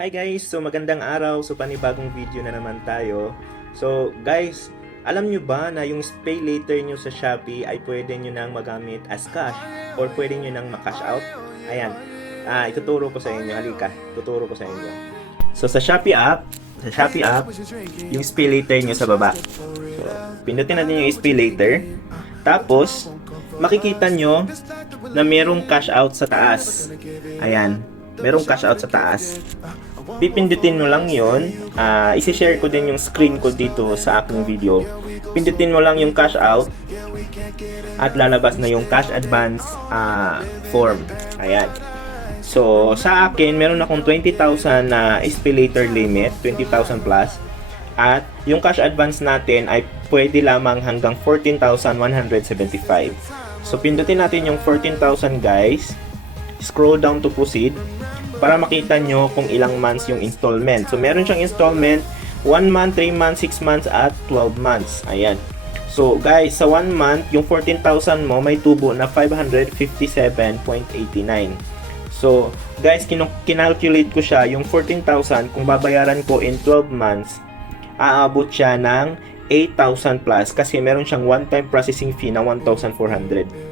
Hi guys! So magandang araw. So panibagong video na naman tayo. So guys, alam nyo ba na yung pay later nyo sa Shopee ay pwede nyo nang magamit as cash or pwede nyo nang makash out? Ayan. Ituturo ko sa inyo. Halika. Tuturo ko sa inyo. So sa Shopee app, yung pay later nyo sa baba. So, pindutin natin yung pay later. Tapos, makikita nyo na merong cash out sa taas. Ayan. Merong cash out sa taas. Pipindutin mo lang yun. Isi-share ko din yung screen ko dito sa aking video. Pindutin mo lang yung cash out at lalabas na yung cash advance form. Ayan. So, sa akin, meron akong 20,000 na escalator limit, 20,000 plus. At yung cash advance natin ay pwede lamang hanggang 14,175. So, pindutin natin yung 14,000 guys. Scroll down to proceed para makita nyo kung ilang months yung installment. So, meron siyang installment 1 month, 3 months, 6 months, at 12 months. Ayan. So, guys, sa 1 month, yung 14,000 mo may tubo na 557.89. So, guys, kinalculate ko siya, yung 14,000, kung babayaran ko in 12 months, aabot siya ng 8,000 plus kasi meron siyang one-time processing fee na 1,400.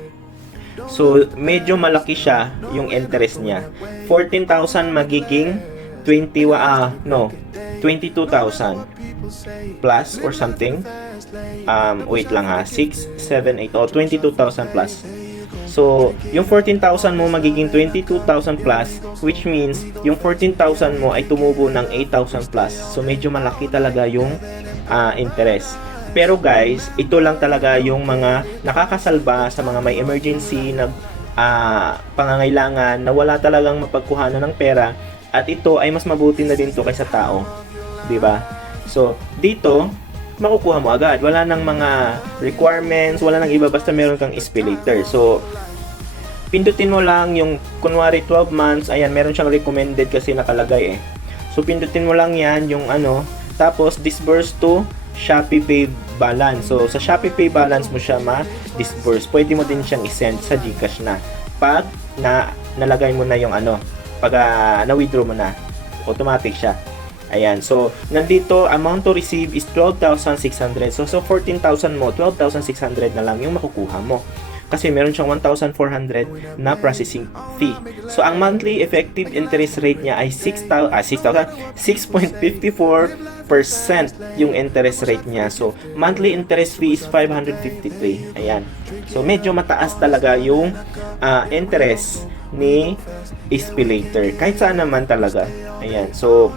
So, medyo malaki siya yung interest niya. 14,000 magiging 22,000 plus or something. Wait lang ha. 6, 7, 8, 22,000 plus. So, yung 14,000 mo magiging 22,000 plus, which means yung 14,000 mo ay tumubo ng 8,000 plus. So, medyo malaki talaga yung interest. Pero guys, ito lang talaga yung mga nakakasalba sa mga may emergency na pangangailangan na wala talagang mapagkuhanan ng pera, at ito ay mas mabuti na din to kaysa tao, 'di ba? So, dito makukuha mo agad. Wala nang mga requirements, wala nang iba, basta meron kang escalator. So, pindutin mo lang yung kunwari 12 months, ayan, meron siyang recommended kasi nakalagay eh. So, pindutin mo lang yan, yung tapos disburse to Shopee Pay balance. So, sa Shopee Pay balance mo siya ma-disburse. Pwede mo din siyang i-send sa GCash na. Pag nalagay mo na yung pag na-withdraw mo na, automatic siya. Ayan. So, nandito, amount to receive is 12,600. So 14,000 mo, 12,600 na lang yung makukuha mo. Kasi meron siyang 1,400 na processing fee. So, ang monthly effective interest rate niya ay 6.54% yung interest rate niya. So, monthly interest fee is 553. Ayan. So, medyo mataas talaga yung interest ni escalator. Kahit saan naman talaga. Ayan. So,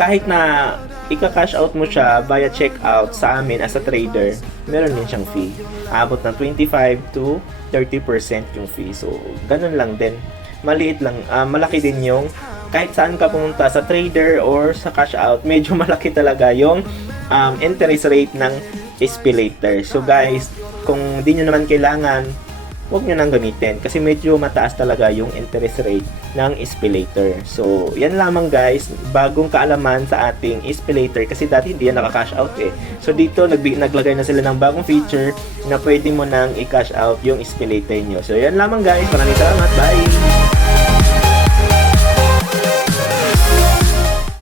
kahit na ika-cash out mo siya via checkout sa amin as a trader, meron din siyang fee. Abot ng 25 to 30% yung fee. So, ganun lang din. Maliit lang. Malaki din yung kahit saan ka pumunta sa trader or sa cash out, medyo malaki talaga yung interest rate ng escalator. So, guys, kung di nyo naman kailangan, huwag nyo nang gamitin kasi medyo mataas talaga yung interest rate ng escalator. So, yan lamang guys, bagong kaalaman sa ating escalator kasi dati hindi yan naka-cash out eh. So, dito naglagay na sila ng bagong feature na pwede mo nang i-cash out yung escalator nyo. So, yan lamang guys. Maraming salamat. Bye!